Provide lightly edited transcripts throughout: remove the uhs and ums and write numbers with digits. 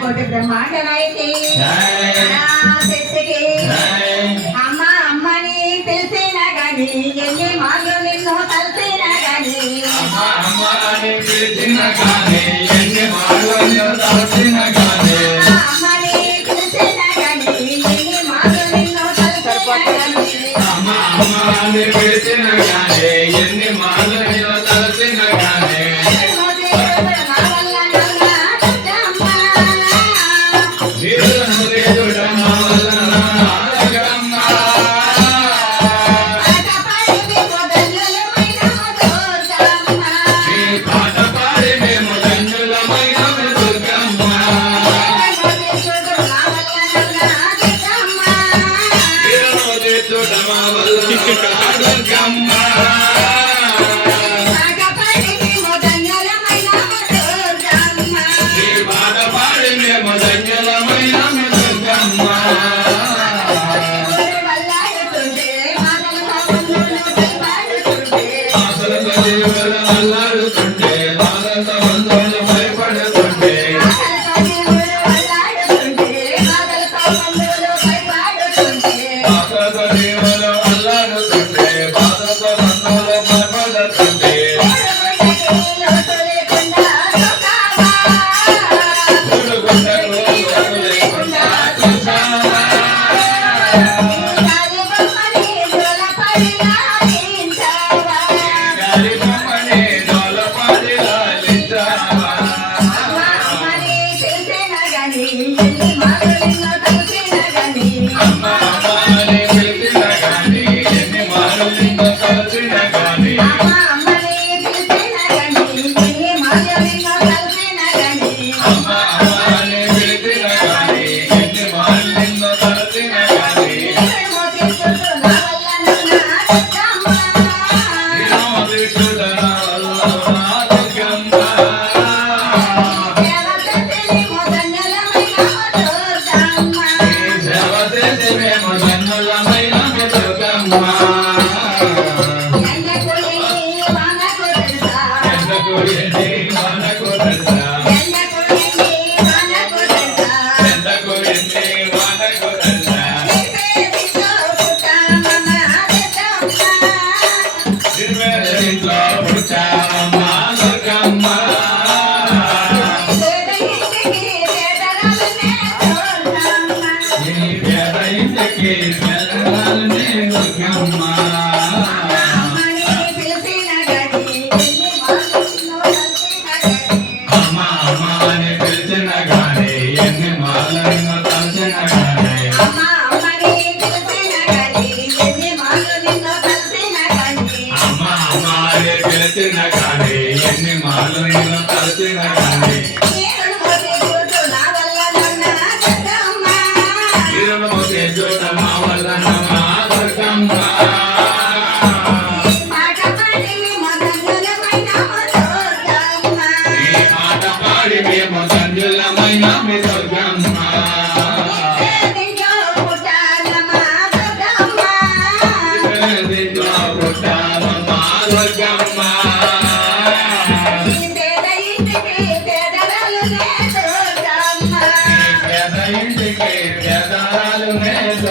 కోటి బ్రహ్మాండ నాయకి అమ్మ అమ్మని తెలిసినా గాని ఎన్ని మార్లు నిన్ను కలిసినా గాని అమ్మని తెలిసినా గాని ఎన్ని మార్లు నిన్ను కలిసినా గాని అమ్మని తెలిసినా గాని ఎన్ని మార్లు నిన్ను కలిసినా గాని అమ్మని తెలిసినా గాని ఎన్ని మార్లు నిన్ను కలిసినా గాని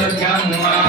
Come on.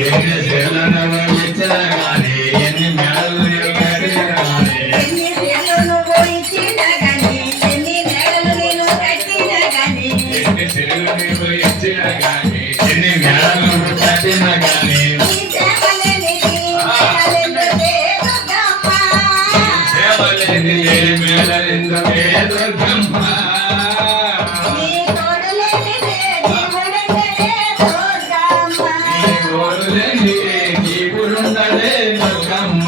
ఎన్ని సేవలు నువ్వు ఇచ్చినా గాని ఎన్ని మేడలు నీవు కట్టినా గాని ఎన్ని సేవలు నువ్వు ఇచ్చినా గాని ఎన్ని మేడలు నేను కట్టినా గాని ఎన్ని సేవలు నీవు ఇచ్చినా గాని ఎన్ని మేడలు నువ్వు కట్టినా గాని నీ సేవలేనిది మేడలెందుకే దుర్గమ్మ సేవలేని ఏ మేడలెందుకే దుర్గమ్మ నీ తోడు లేనిదే జీవుడంటేనే దుర్గమ్మ నీ తోడు లేని జీవుడుండలే దుర్గమ్మ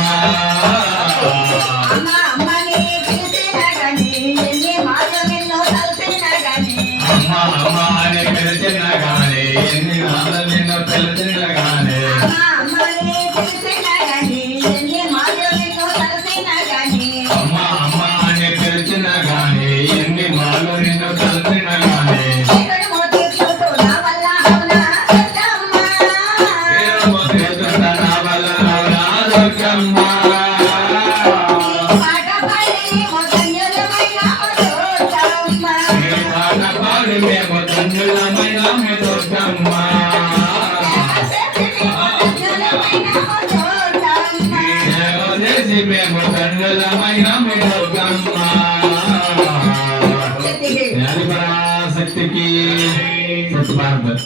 అమ్మ అమ్మని పిలిచినా గాని ఎన్ని మార్లు నిన్ను తలచినా గాని అమ్మ అమ్మ అని పిలిచినా గాని ఎన్ని మాటలు నిన్ను పిలిచినా గాని అమ్మ అమ్మని పిలిచినా గాని ఎన్ని మార్లు నిన్ను తలచినా గాని అమ్మ అమ్మ అని పిలిచినా గాని ఎన్ని మాటలు నిన్ను పిలిచినా గాని ఇక్కడ మోతి చూపు నా వల్ల అవునా దుర్గమ్మ ఏమో చేతున్న నా వల్ల అవునా దుర్గమ్మ పాట పాడి మొదన్యులమైన దుర్గమ్మ నీ పాట పాడి మేము ధన్యులమైనాము దుర్గమ్మ సేవ చేసి మేము ధన్యులమైనాము దుర్గమ్మ జ్ఞానపరాశక్తికి సత్ భారత్